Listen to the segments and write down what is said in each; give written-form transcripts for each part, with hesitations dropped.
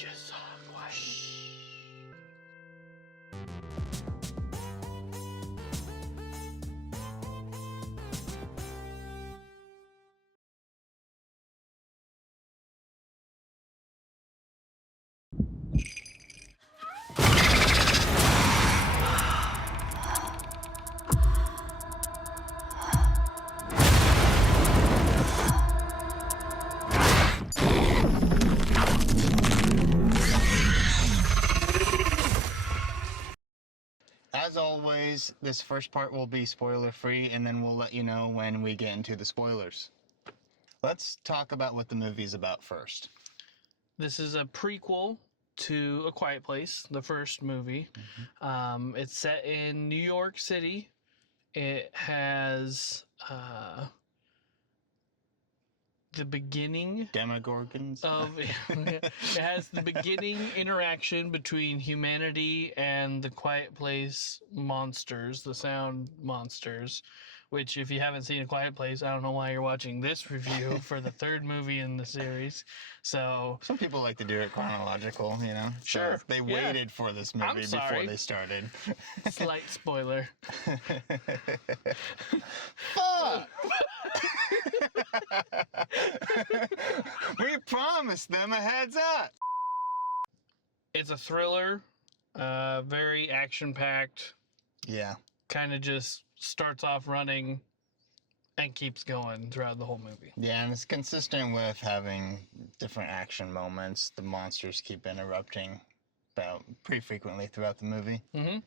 just saw quiet. As always, this first part will be spoiler-free, and then we'll let you know when we get into the spoilers. Let's talk about what the movie's about first. This is a prequel to A Quiet Place, the first movie. It's set in New York City. It has the beginning Demogorgons? it has the beginning interaction between humanity and the Quiet Place monsters, the sound monsters, which if you haven't seen A Quiet Place, I don't know why you're watching this review for the third movie in the series. So Some people like to do it chronological, you know? Sure, So they yeah. waited for this movie before sorry. they started. Slight spoiler. Fuck! We promised them a heads up! It's a thriller, very action-packed, Yeah. kind of just starts off running and keeps going throughout the whole movie. Yeah, and it's consistent with having different action moments. The monsters keep interrupting about pretty frequently throughout the movie. Mm-hmm.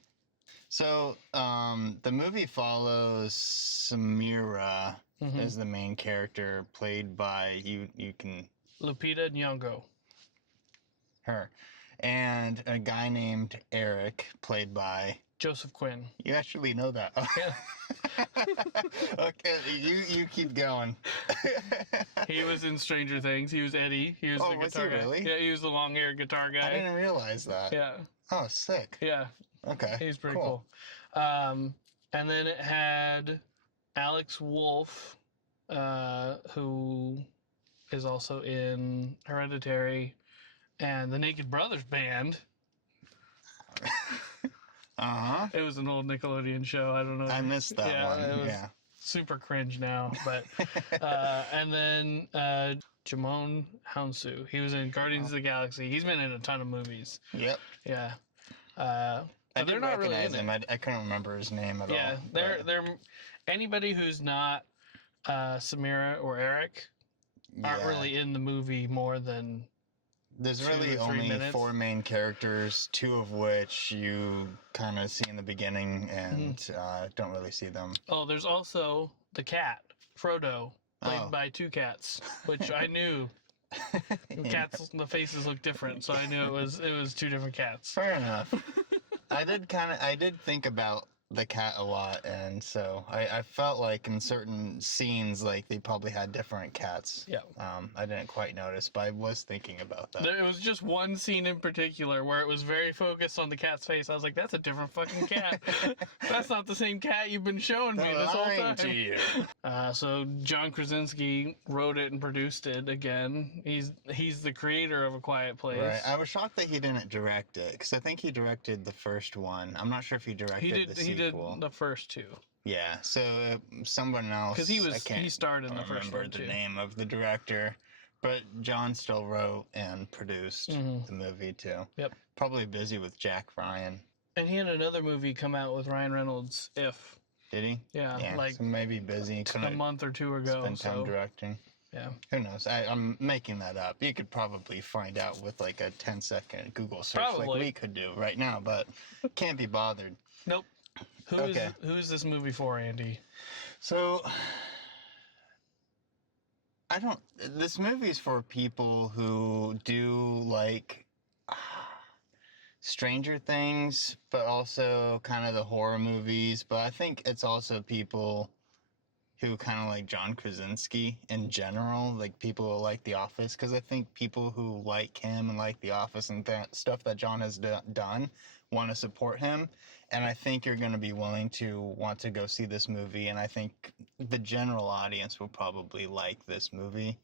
So, the movie follows Samira as the main character, played by, you can... Lupita Nyong'o. Her. And a guy named Eric, played by... Joseph Quinn. You actually know that. Yeah. Okay, you keep going. He was in Stranger Things. He was Eddie. He was the was guitar he guy. really? Yeah, he was the long-haired guitar guy. I didn't realize that. Yeah. Oh, sick. Yeah. Okay. He's pretty cool. And then it had Alex Wolff, who is also in Hereditary and the Naked Brothers Band. Uh-huh. It was an old Nickelodeon show. I don't know. I missed that one. It was Yeah. super cringe now. But and then Jimon Hounsou. He was in Guardians of the Galaxy. He's been in a ton of movies. Yep. Yeah. I But they're did not really recognize in him. it. I couldn't remember his name at all. Yeah, they're anybody who's not Samira or Eric aren't really in the movie more than There's 2 really or 3 only minutes. 4 main characters, 2 of which you kind of see in the beginning and don't really see them. Oh, there's also the cat, Frodo, played by 2 cats, which I knew. Cats, the faces look different, so I knew it was 2 different cats. Fair enough. I did think about the cat a lot, and so I felt like in certain scenes, like they probably had different cats. Yeah. I didn't quite notice, but I was thinking about that. There was just one scene in particular where it was very focused on the cat's face. I was like, that's a different fucking cat. That's not the same cat you've been showing me this whole time. To you. So John Krasinski wrote it and produced it again. He's the creator of A Quiet Place. Right. I was shocked that he didn't direct it, because I think he directed the first one. I'm not sure if he directed the sequel. He did the first 2. Yeah, so someone else. Because he starred in the first one remember too. the name of the director, but John still wrote and produced the movie too. Yep. Probably busy with Jack Ryan. And he had another movie come out with Ryan Reynolds, If. Did he? Yeah, like so maybe busy. a month or 2 ago. Spend time directing. Yeah. Who knows? I'm making that up. You could probably find out with like a 10-second Google search like we could do right now, but can't be bothered. Nope. Who's this movie for, Andy? So, this movie's for people who do like Stranger Things, but also kind of the horror movies. But I think it's also people who kind of like John Krasinski in general, like people who like The Office, because I think people who like him and like The Office and that stuff that John has done want to support him. And I think you're going to be willing to want to go see this movie. And I think the general audience will probably like this movie.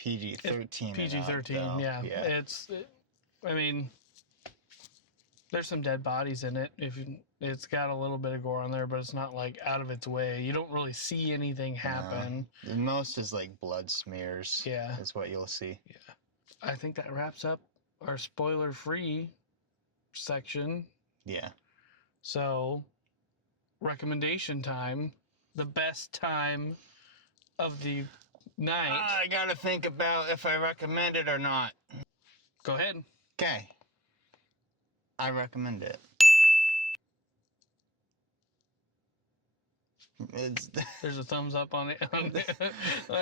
PG-13. PG-13, yeah. I mean, there's some dead bodies in it. It's got a little bit of gore on there, but it's not like out of its way. You don't really see anything happen. No. The most is like blood smears. Yeah. Is what you'll see. Yeah. I think that wraps up our spoiler-free section. Yeah. So, recommendation time. The best time of the night. I gotta think about if I recommend it or not. Go ahead. Okay. I recommend it. There's a thumbs up on it. On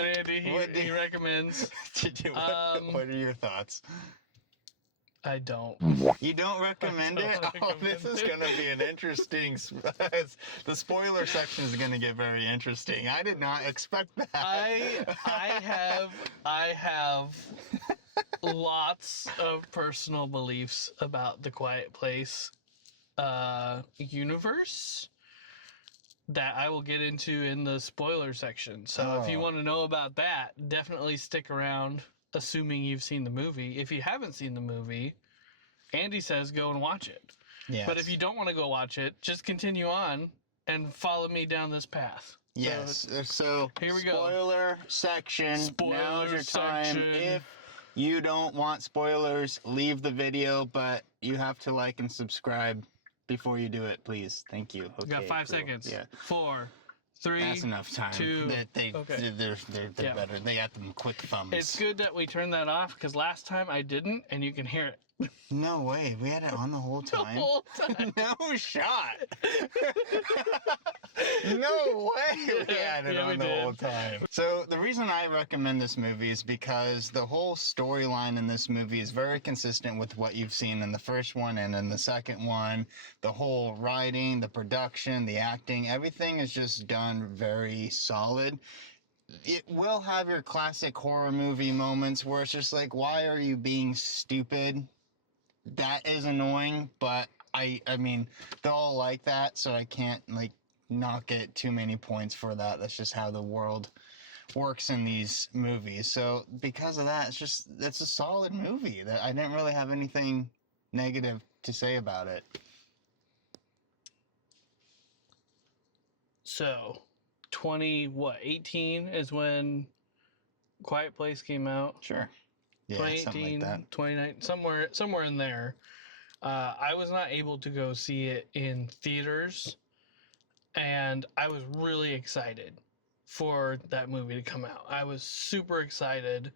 Andy. He recommends. What are your thoughts? I don't. You don't recommend it? Oh, this is going to be an interesting... The spoiler section is going to get very interesting. I did not expect that. I have lots of personal beliefs about the Quiet Place universe that I will get into in the spoiler section. So if you want to know about that, definitely stick around, assuming you've seen the movie. If you haven't seen the movie, Andy says go and watch it. Yes. But if you don't want to go watch it, just continue on and follow me down this path. Yes. So here we go. Spoiler section. Now's your time. Section. If you don't want spoilers, leave the video, but you have to like and subscribe before you do it, please. Thank you. Okay, You got 5 seconds. Yeah. 4, 3. That's enough time. 2. They're better. They got them quick thumbs. It's good that we turned that off because last time I didn't, and you can hear it. No way. We had it on the whole time. The whole time. No shot. No way we had it on the whole time. So the reason I recommend this movie is because the whole storyline in this movie is very consistent with what you've seen in the first one and in the second one. The whole writing, the production, the acting, everything is just done very solid. It will have your classic horror movie moments where it's just like, why are you being stupid? That is annoying, but I mean, they're all like that, so I can't like not get too many points for that. That's just how the world works in these movies. So because of that, it's a solid movie. That I didn't really have anything negative to say about it. So, 18 is when Quiet Place came out. Sure. Yeah, 2018, something like that. 2019, somewhere in there. I was not able to go see it in theaters, and I was really excited for that movie to come out. I was super excited.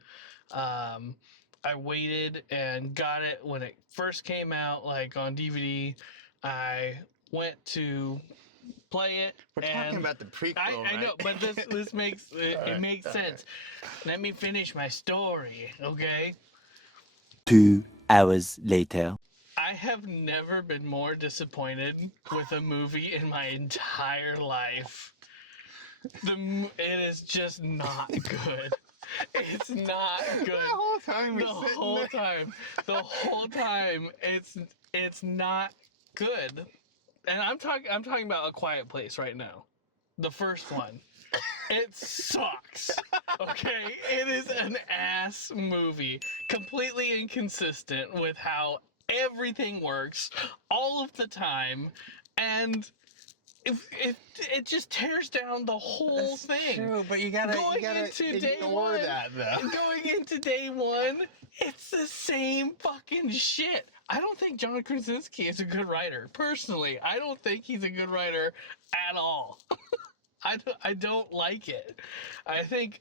I waited and got it when it first came out, like on DVD. I went to play it. We're talking about the prequel, I know, but this makes it makes sense. Let me finish my story, okay? 2 hours later. I have never been more disappointed with a movie in my entire life. It is just not good. It's not good. The whole time The whole time, it's not good. And I'm talking about A Quiet Place right now. The first one. It sucks. Okay? It is an ass movie. Completely inconsistent with how everything works all of the time. And it just tears down the whole thing. True, but you gotta ignore that though. Going into day one, it's the same fucking shit. I don't think John Krasinski is a good writer. Personally, I don't think he's a good writer at all. I don't like it. I think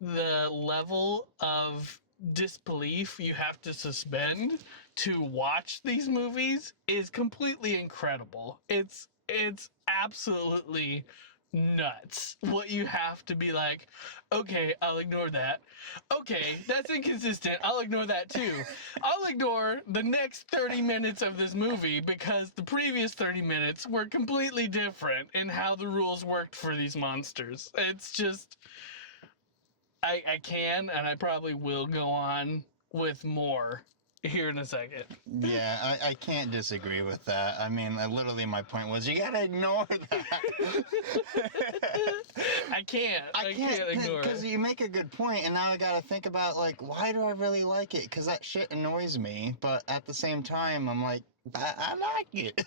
the level of disbelief you have to suspend to watch these movies is completely incredible. It's absolutely nuts what you have to be like, okay, I'll ignore that. Okay, that's inconsistent. I'll ignore that too. I'll ignore the next 30 minutes of this movie because the previous 30 minutes were completely different in how the rules worked for these monsters. It's just, I can and I probably will go on with more here in a second. Yeah, I can't disagree with that. I mean, literally my point was you gotta ignore that. I can't ignore because it. you make a good point, and now I gotta think about like why do I really like it? Because that shit annoys me, but at the same time I'm like I like it.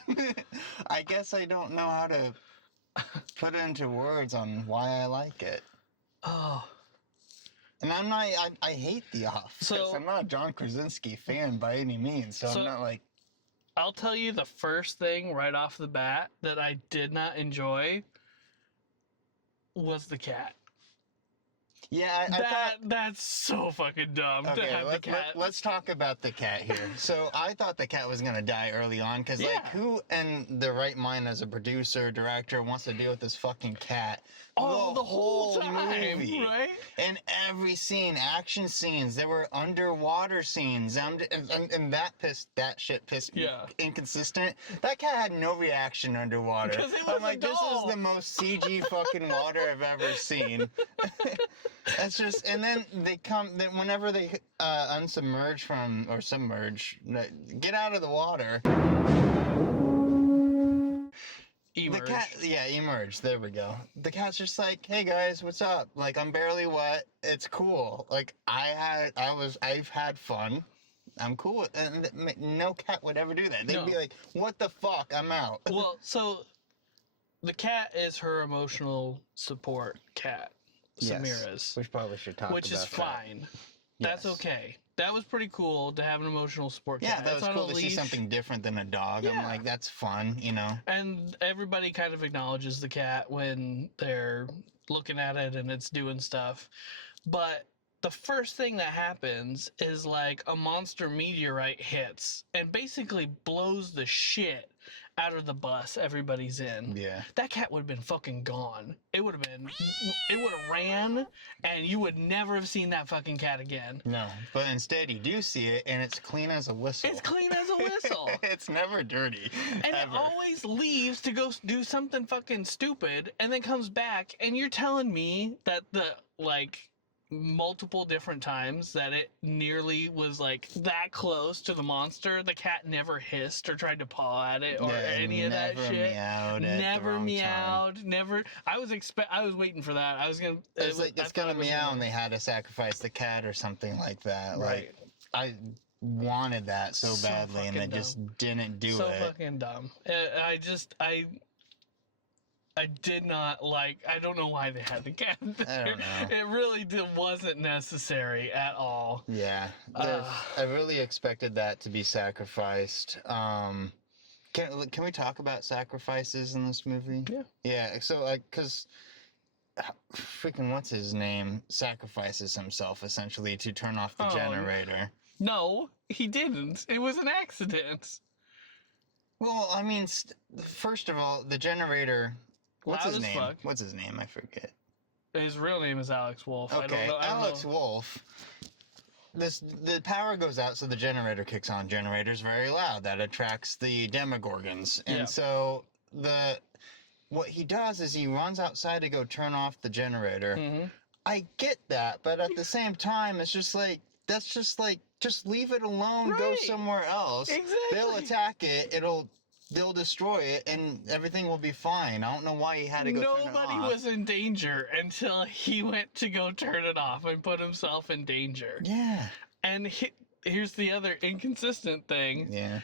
I guess I don't know how to put it into words on why I like it. Oh. And I'm not. I hate The Office. So- I'm not a John Krasinski fan by any means. So So- I'm not like. I'll tell you the first thing right off the bat that I did not enjoy was the cat. Yeah, I thought. That's so fucking dumb to Okay, have the cat. let's talk about the cat here. So I thought the cat was gonna die early on because like Yeah. who in the right mind as a producer director wants to deal with this fucking cat? Oh, the whole time, movie. right? And every scene, action scenes, there were underwater scenes, and that shit pissed me. Yeah. Inconsistent. That cat had no reaction underwater. 'Cause it was I'm like, a this doll. is the most CG fucking water I've ever seen. That's just, and then then whenever they unsubmerge from or submerge, get out of the water. Emerge. The cat, yeah, emerge. There we go. The cat's just like, hey guys, what's up? Like, I'm barely wet. It's cool. Like, I've had fun. I'm cool with, and no cat would ever do that. They'd No. be like, what the fuck? I'm out. Well, so the cat is her emotional support cat, Samira's, We probably should talk which is about that. fine. That's Yes. okay. That was pretty cool to have an emotional support Yeah, cat. that It's was on cool a to see leash, something different than a dog. I'm Yeah. like, that's fun, you know? and everybody kind of acknowledges the cat when they're looking at it and it's doing stuff. But the first thing that happens is like a monster meteorite hits and basically blows the shit out of the bus everybody's in. Yeah. That cat would have been fucking gone. It would have ran, and you would never have seen that fucking cat again. No, but instead you do see it, and it's clean as a whistle. It's clean as a whistle. It's never dirty. And ever. it always leaves to go do something fucking stupid and then comes back, and you're telling me that the, like, multiple different times that it nearly was like that close to the monster, the cat never hissed or tried to paw at it or any of that shit. Meowed at the Never wrong time. meowed. Never. I was waiting for that. I was gonna. It's like I it's thought gonna it was meow, and they had to sacrifice the cat or something like that. Right. Like I wanted that so So badly, and they fucking just didn't do so it. fucking dumb. I did not like. I don't know why they had the cat there. I don't know. It really wasn't necessary at all. Yeah, I really expected that to be sacrificed. Can we talk about sacrifices in this movie? Yeah. Yeah. So like, cause freaking what's his name sacrifices himself essentially to turn off the Oh, generator. No, he didn't. It was an accident. Well, I mean, first of all, the generator. What's Loud his as name? fuck. What's his name? I forget. His real name is Alex Wolf. Okay, I don't Alex know. Wolf. The power goes out, so the generator kicks on. Generator's very loud. That attracts the Demogorgons, and Yeah. so what he does is he runs outside to go turn off the generator. Mhm. I get that, but at the same time, it's just like that's just like just leave it alone. Go Right. somewhere else. Exactly. They'll attack it. They'll destroy it, and everything will be fine. I don't know why he had to go turn it Nobody off. was in danger until he went to go turn it off and put himself in danger. Yeah. And here's the other inconsistent thing. Yeah.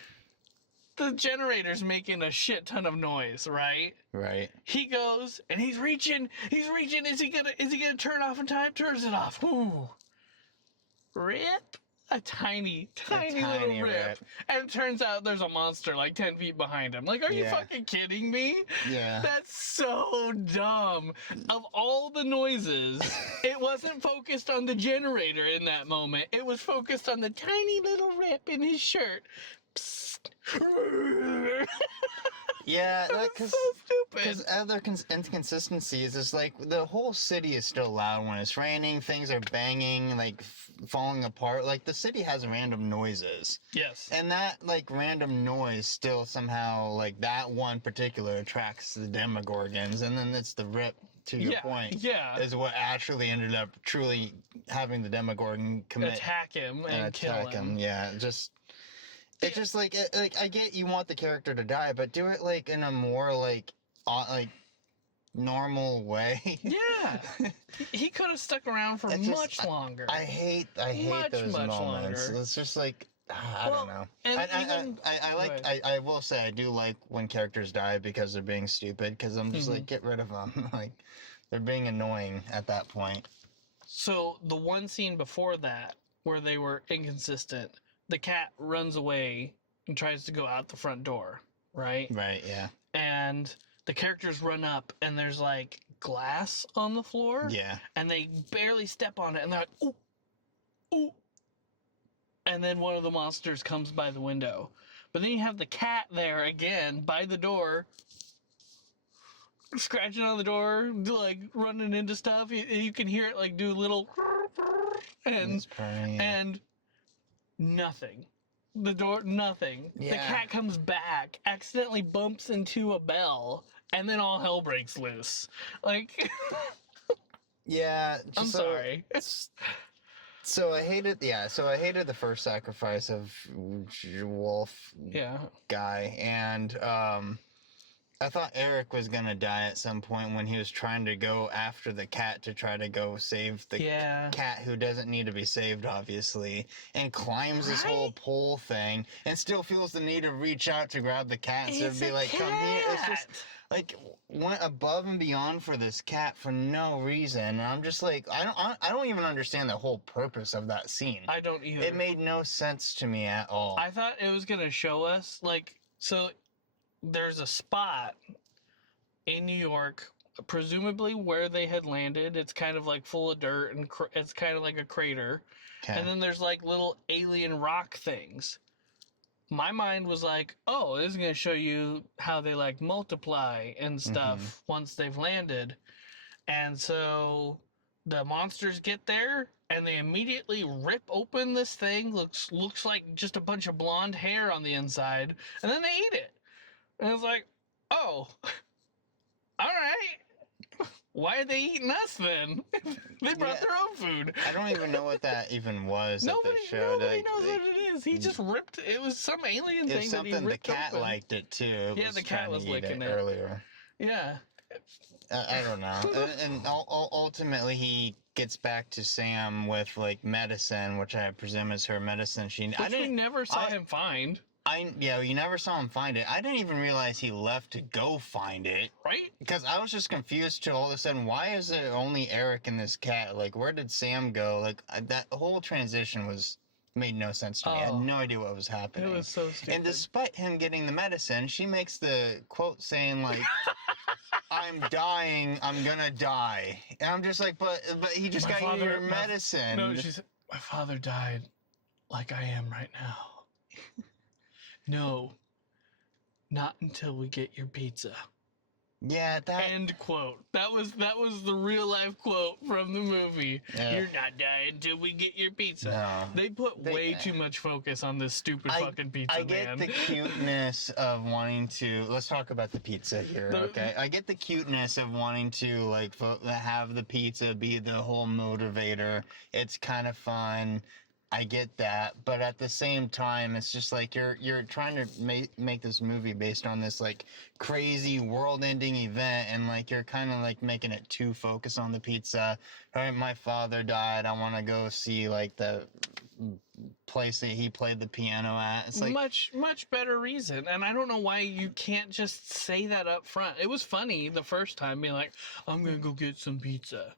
The generator's making a shit ton of noise, right? Right. He goes and he's reaching. Is he gonna turn off in time? Turns it off. Ooh. Rip. A tiny little rip. And it turns out there's a monster like 10 feet behind him. Like, are you Yeah. fucking kidding me? Yeah. That's so dumb. Of all the noises, it wasn't focused on the generator in that moment. It was focused on the tiny little rip in his shirt. Psst. Yeah, That was because so stupid. because other inconsistencies is like the whole city is still loud when it's raining. Things are banging, like falling apart. Like the city has random noises, Yes. and that like random noise still somehow like that one particular attracts the Demogorgons, and then it's the rip. To your point, Yeah. is what actually ended up truly having the Demogorgon commit Attack him and and kill attack him. him. Yeah, just It's just like I get you want the character to die, but do it like in a more like normal way. Yeah. He could have stuck around for much longer. I hate those moments. Longer. It's just like I don't know. And I will say I do like when characters die because they're being stupid, because I'm just like, get rid of them. Like, they're being annoying at that point. So the one scene before that where they were inconsistent, the cat runs away and tries to go out the front door, right? Right, yeah. And the characters run up and there's like glass on the floor. Yeah. And they barely step on it and they're like, ooh, ooh. And then one of the monsters comes by the window. But then you have the cat there again by the door, scratching on the door, like running into stuff. You can hear it like do little and Purring, yeah. and nothing. The door, nothing. Yeah. The cat comes back, accidentally bumps into a bell, and then all hell breaks loose. Like, Yeah. I'm sorry. So I hated the first sacrifice of Wolf Yeah. guy, and I thought Eric was gonna die at some point when he was trying to go after the cat to try to go save the cat who doesn't need to be saved, obviously, and climbs this whole pole thing and still feels the need to reach out to grab the cat instead of be like, come here. It's just like went above and beyond for this cat for no reason. And I'm just like, I don't even understand the whole purpose of that scene. I don't either. It made no sense to me at all. I thought it was gonna show us, like, so there's a spot in New York, presumably where they had landed. It's kind of like full of dirt and it's kind of like a crater. Okay. And then there's like little alien rock things. My mind was like, oh, this is going to show you how they like multiply and stuff once they've landed. And so the monsters get there and they immediately rip open this thing. Looks like just a bunch of blonde hair on the inside. And then they eat it. And it's like, oh, all right. Why are they eating us then? They brought their own food. I don't even know what that even was. Nobody showed. knows what it is. He just ripped. It was some alien thing that he ripped the cat open. liked it too. Yeah, the cat was licking it earlier. Yeah. I don't know. And ultimately, he gets back to Sam with like medicine, which I presume is her medicine. We never saw him find. You never saw him find it. I didn't even realize he left to go find it. Right? Because I was just confused till all of a sudden, why is it only Eric and this cat? Like, where did Sam go? Like, that whole transition made no sense to me. I had no idea what was happening. It was so stupid. And despite him getting the medicine, she makes the quote saying, like, I'm dying, I'm gonna die. And I'm just like, but he just got you your medicine. No, she said, my father died like I am right now. No, not until we get your pizza. Yeah, that... End quote. That was the real life quote from the movie. Yeah. You're not dying until we get your pizza. No. They put way too much focus on this stupid fucking pizza, I get man. the cuteness of wanting to... Let's talk about the pizza here, okay? I get the cuteness of wanting to, like, have the pizza be the whole motivator. It's kind of fun. I get that, but at the same time, it's just like you're trying to make this movie based on this like crazy world-ending event, and like you're kind of like making it too focused on the pizza. All right, my father died. I want to go see like the place that he played the piano at. It's like much better reason, and I don't know why you can't just say that up front. It was funny the first time, being like, "I'm gonna go get some pizza."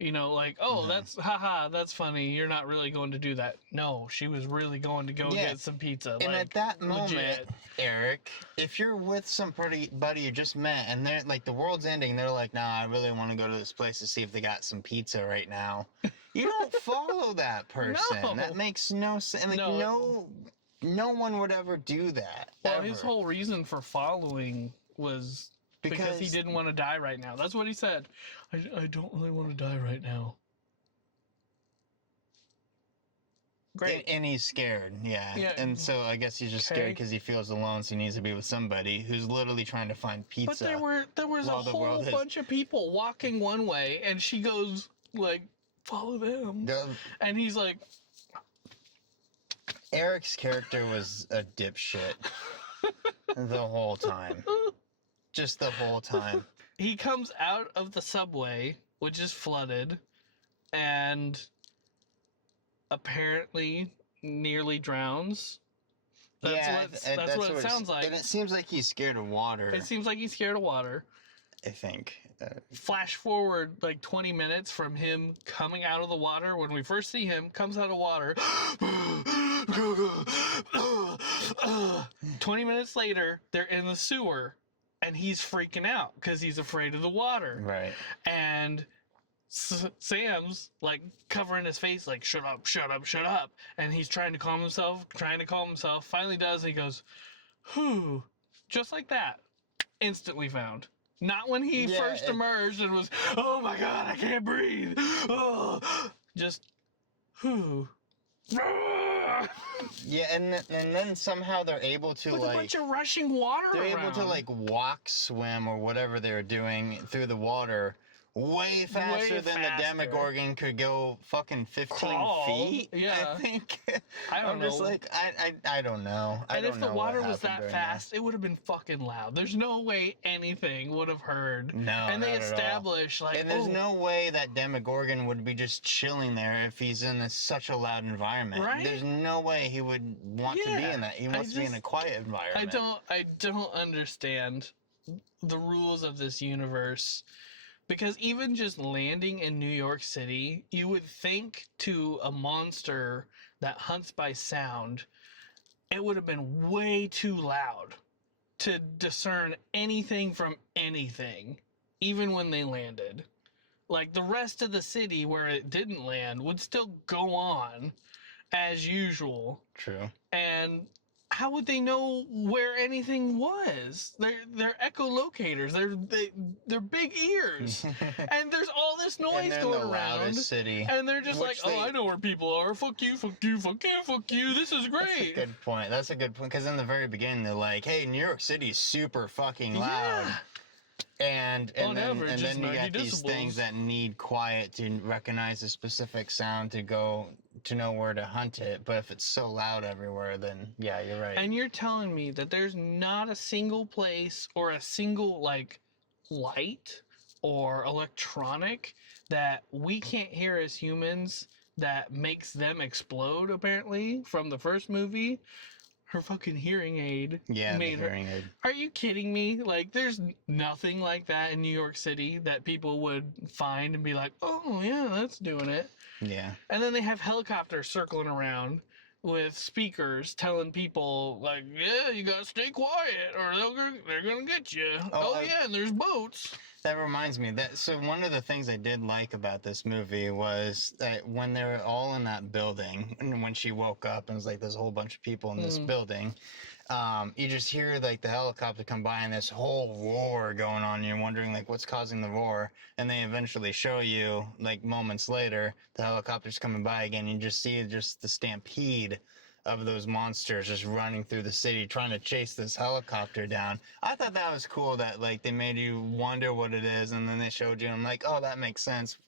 You know, like, oh, that's funny. You're not really going to do that. No, she was really going to go get some pizza. And like, at that moment, legit. Eric, if you're with some buddy you just met, and they're like, the world's ending, they're like, nah, I really want to go to this place to see if they got some pizza right now. You don't follow that person. No. That makes no sense. Like, no one would ever do that. Well, ever. his whole reason for following was because he didn't want to die right now. That's what he said. I don't really want to die right now. Great. And he's scared, yeah. And so I guess he's just scared because he feels alone, so he needs to be with somebody who's literally trying to find pizza. But there was a whole bunch of people walking one way, and she goes, like, follow them. And he's like, Eric's character was a dipshit the whole time. Just the whole time. He comes out of the subway, which is flooded, and apparently nearly drowns. That's what it sounds like. And it seems like he's scared of water. It seems like he's scared of water. I think. Flash forward like 20 minutes from him coming out of the water. When we first see him, comes out of water. 20 minutes later, they're in the sewer, and he's freaking out because he's afraid of the water. Right. And Sam's like covering his face, like, shut up, shut up, shut up. And he's trying to calm himself. Finally does. And he goes, whew. Just like that. Instantly found. Not when he first emerged and was, oh my God, I can't breathe. Oh. Just, whew. Yeah, and then somehow they're able to With a bunch of rushing water they're around. able to like walk, swim, or whatever they're doing through the water way faster than the Demogorgon could go fucking 15 feet. Yeah. I think. I don't I'm know. just like, I don't know. And if the water was that fast, it would have been fucking loud. There's no way anything would have heard. No, and they not at all. establish like, and there's no way that Demogorgon would be just chilling there if he's in such a loud environment. Right? There's no way he would want to be in that. He wants to be in a quiet environment. I don't understand the rules of this universe. Because even just landing in New York City, you would think to a monster that hunts by sound, it would have been way too loud to discern anything from anything, even when they landed. Like, the rest of the city where it didn't land would still go on as usual. True. And how would they know where anything was? They're echolocators. They're big ears, and there's all this noise going around. City, and they're just like, oh, I know where people are. Fuck you, fuck you, fuck you, fuck you. This is great. That's a good point. Because in the very beginning, they're like, hey, New York City's super fucking loud. Yeah. And then you got these decibels. things that need quiet to recognize a specific sound to know where to hunt it. But if it's so loud everywhere, then yeah, you're right. And you're telling me that there's not a single place or a single like light or electronic that we can't hear as humans that makes them explode, apparently, from the first movie? Her fucking hearing aid. Yeah, made the hearing aid. Are you kidding me? Like, there's nothing like that in New York City that people would find and be like, oh, yeah, that's doing it. Yeah. And then they have helicopters circling around with speakers telling people, like, yeah, you gotta stay quiet or they're gonna get you. Yeah, and there's boats. That reminds me so one of the things I did like about this movie was that when they were all in that building, and when she woke up and was like, there's a whole bunch of people in this building, you just hear like the helicopter come by and this whole roar going on. You're wondering like what's causing the roar, and they eventually show you like moments later the helicopter's coming by again. You just see just the stampede of those monsters just running through the city trying to chase this helicopter down. I thought that was cool that like they made you wonder what it is, and then they showed you and I'm like, oh, that makes sense.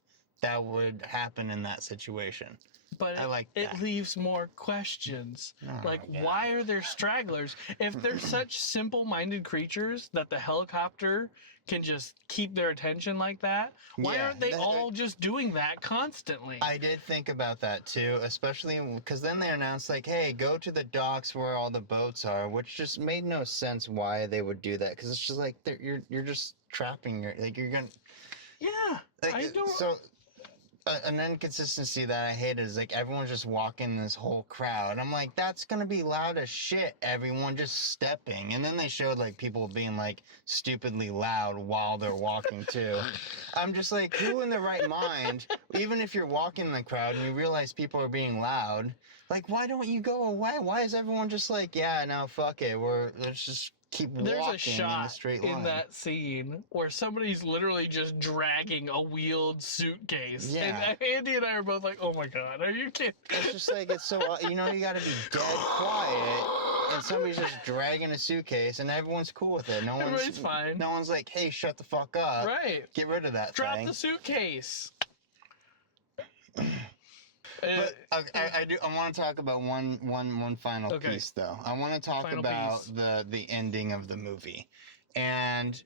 That would happen in that situation. But I like it that. leaves more questions. Oh, like, my God. why are there stragglers? If they're such simple-minded creatures that the helicopter can just keep their attention like that, why aren't they all just doing that constantly? I did think about that too, especially because then they announced like, hey, go to the docks where all the boats are, which just made no sense why they would do that, because it's just like you're just trapping you're gonna. Yeah, Like, I don't. So an inconsistency that I hate is like everyone's just walking this whole crowd. I'm like, that's gonna be loud as shit. Everyone just stepping, and then they showed like people being like stupidly loud while they're walking too. I'm just like, who in their right mind, even if you're walking in the crowd and you realize people are being loud, like why don't you go away? Why is everyone just like, yeah, no, fuck it, let's just keep walking There's a in a shot straight line. in that scene where somebody's literally just dragging a wheeled suitcase. Yeah. And Andy and I are both like, oh my God, are you kidding? It's just like, it's so, you gotta be dead quiet, and somebody's just dragging a suitcase, and everyone's cool with it. Everybody's fine. No one's like, hey, shut the fuck up. Right. Get rid of that Drop thing. the suitcase. But I do. I want to talk about one final Okay. piece, though. I want to talk Final about piece. the ending of the movie, and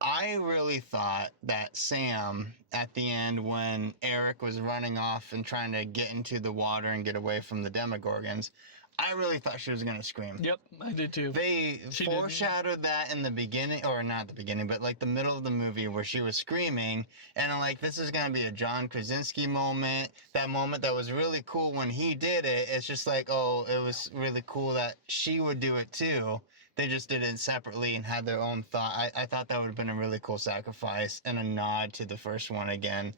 I really thought that Sam, at the end, when Eric was running off and trying to get into the water and get away from the Demogorgons, I really thought she was gonna scream. Yep, I did too. They She foreshadowed that in the beginning, or not the beginning, but like the middle of the movie where she was screaming, and I'm like, this is gonna be a John Krasinski moment. That moment that was really cool when he did it. It's just like, oh, it was really cool that she would do it too. They just did it separately and had their own thought. I thought that would have been a really cool sacrifice and a nod to the first one again.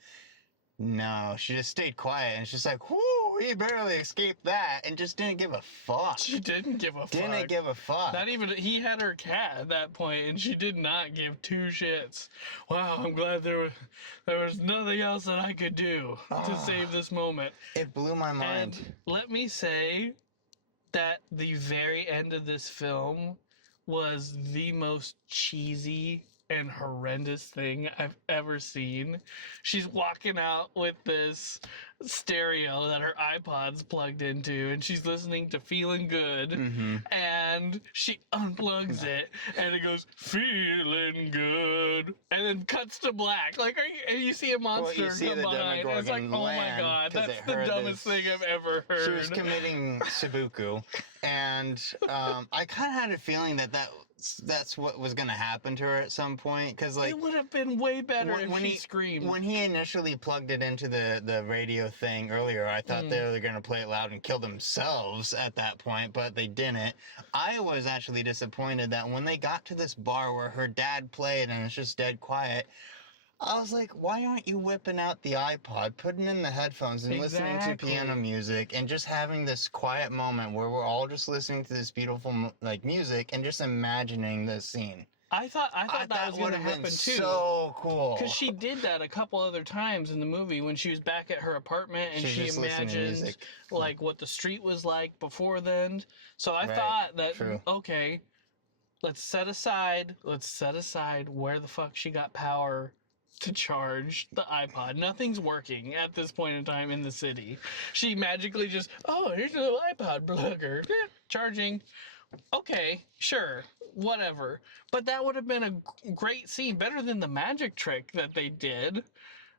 No, she just stayed quiet, and it's just like, whoo, he barely escaped that, and just didn't give a fuck. She didn't give a fuck. Didn't give a fuck. Not even, he had her cat at that point, and she did not give two shits. Wow, I'm glad there was nothing else that I could do to save this moment. It blew my mind. And let me say that the very end of this film was the most cheesy and horrendous thing I've ever seen. She's walking out with this stereo that her iPod's plugged into, and she's listening to Feeling Good, Mm-hmm. and she unplugs it, and it goes, Feeling Good, and then cuts to black. Like, and you see a monster see come the behind, and it's like, Demogorgon oh my land, god, 'cause that's it the heard dumbest this- thing I've ever heard. She was committing Sabuku, and I kind of had a feeling that that's what was going to happen to her at some point, because like it would have been way better if when she he screamed. when he initially plugged it into the radio thing earlier, I thought they were going to play it loud and kill themselves at that point, but they didn't. I was actually disappointed that when they got to this bar where her dad played and it's just dead quiet, I was like, why aren't you whipping out the iPod, putting in the headphones and listening to Exactly. piano music and just having this quiet moment where we're all just listening to this beautiful like music and just imagining this scene? I thought that would would have have been happened too. so cool. Because she did that a couple other times in the movie when she was back at her apartment and She's she just listening to imagined music. like what the street was like before then. So I Right, thought that true. okay, let's set aside where the fuck she got power to charge the iPod. Nothing's working at this point in time in the city. She magically just, oh, here's a little iPod plugger. Charging. Okay, sure, whatever. But that would have been a great scene, better than the magic trick that they did.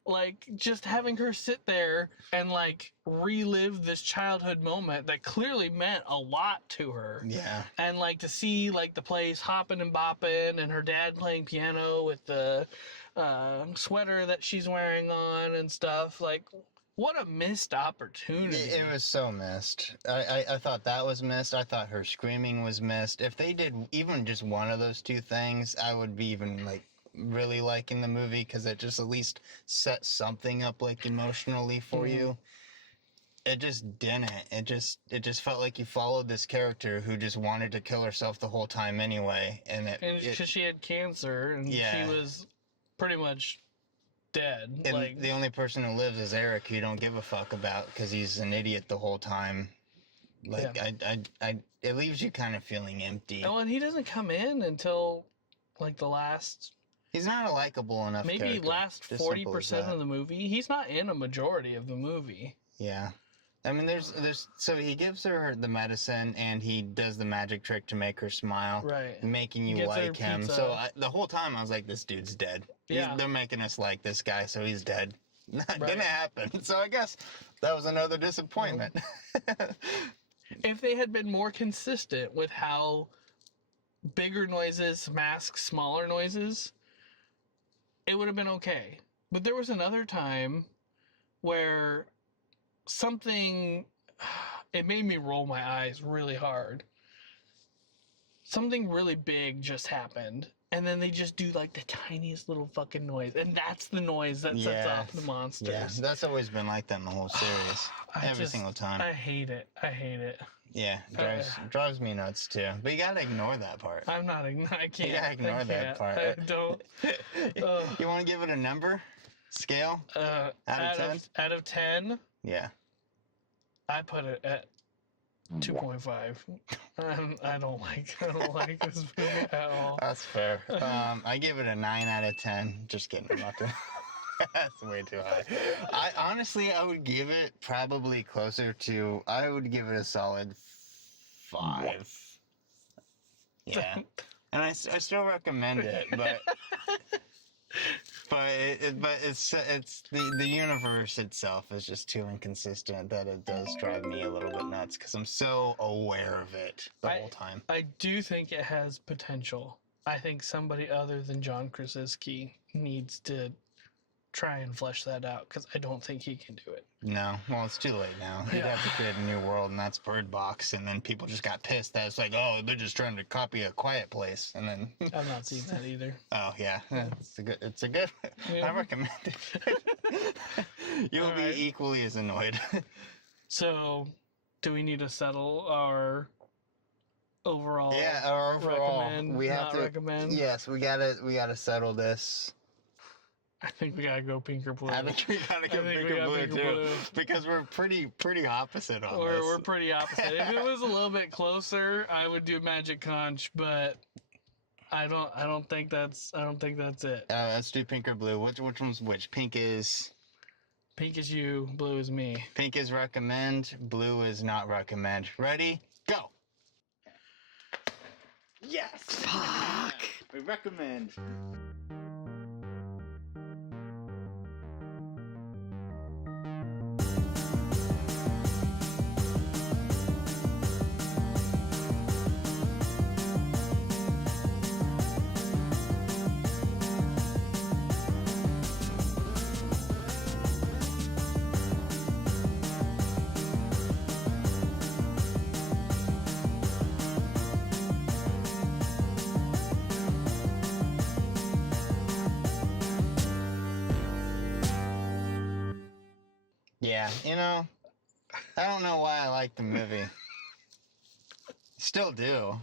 Like, just having her sit there and, like, relive this childhood moment that clearly meant a lot to her. Yeah. And, like, to see, like, the place hopping and bopping and her dad playing piano with the sweater that she's wearing on and stuff. Like, what a missed opportunity. It was so missed. I thought that was missed. I thought her screaming was missed. If they did even just one of those two things, I would be even, like, really liking the movie because it just at least set something up, like, emotionally for you. It just didn't. It just felt like you followed this character who just wanted to kill herself the whole time anyway. And because she had cancer and Yeah. she was pretty much dead. and Like, the only person who lives is Eric, who you don't give a fuck about because he's an idiot the whole time. Like, it leaves you kind of feeling empty. oh, and he doesn't come in until like the last, He's not a likable enough maybe character. last Just simple as 40% that. of the movie. He's not in a majority of the movie. Yeah. I mean, there's so he gives her the medicine and he does the magic trick to make her smile, Right. making you Gives her like him. pizza. So the whole time I was like, this dude's dead. Yeah. They're making us like this guy, so he's dead. Not Right. gonna happen. So I guess that was another disappointment. If they had been more consistent with how bigger noises mask smaller noises, it would have been okay. But there was another time where something, it made me roll my eyes really hard. Something really big just happened, and then they just do like the tiniest little fucking noise, and that's the noise that sets Yeah. off the monsters. Yeah, that's always been like that in the whole series. Every single time. I hate it. I hate it. Yeah, drives me nuts too. But you gotta ignore that part. I'm not. I can't. You gotta ignore I that can't. part. I don't. You want to give it a number? Scale? Out of 10? Out of 10, Yeah. I put it at 2.5. I don't like this movie at all. That's fair. I give it a 9 out of 10. Just kidding. I'm not gonna... That's way too high. I would give it probably closer to. I would give it a solid 5. Yeah, and I still recommend it, but it's the universe itself is just too inconsistent that it does drive me a little bit nuts because I'm so aware of it the whole time. I do think it has potential. I think somebody other than John Krasinski needs to try and flesh that out because I don't think he can do it. No, well, it's too late now. You'd have to create a new world, and that's Bird Box, and then people just got pissed that it's like, oh, they're just trying to copy A Quiet Place, and then. I've not seen that either. Oh yeah, it's a good. Yeah. I recommend it. You'll be equally as annoyed. So, do we need to settle our overall? Yeah, our overall. Recommend, We have not to. recommend? Yes, we gotta settle this. I think we gotta go pink or blue. I think we gotta go think pink we or gotta blue pink or too, blue. because we're pretty opposite on this. We're pretty opposite. If it was a little bit closer, I would do Magic Conch, but I don't think that's it. Let's do pink or blue. Which one's which? Pink is you, blue is me. Pink is recommend, blue is not recommend. Ready? Go. Yes. Fuck. We recommend. Yeah, I don't know why I like the movie. Still do.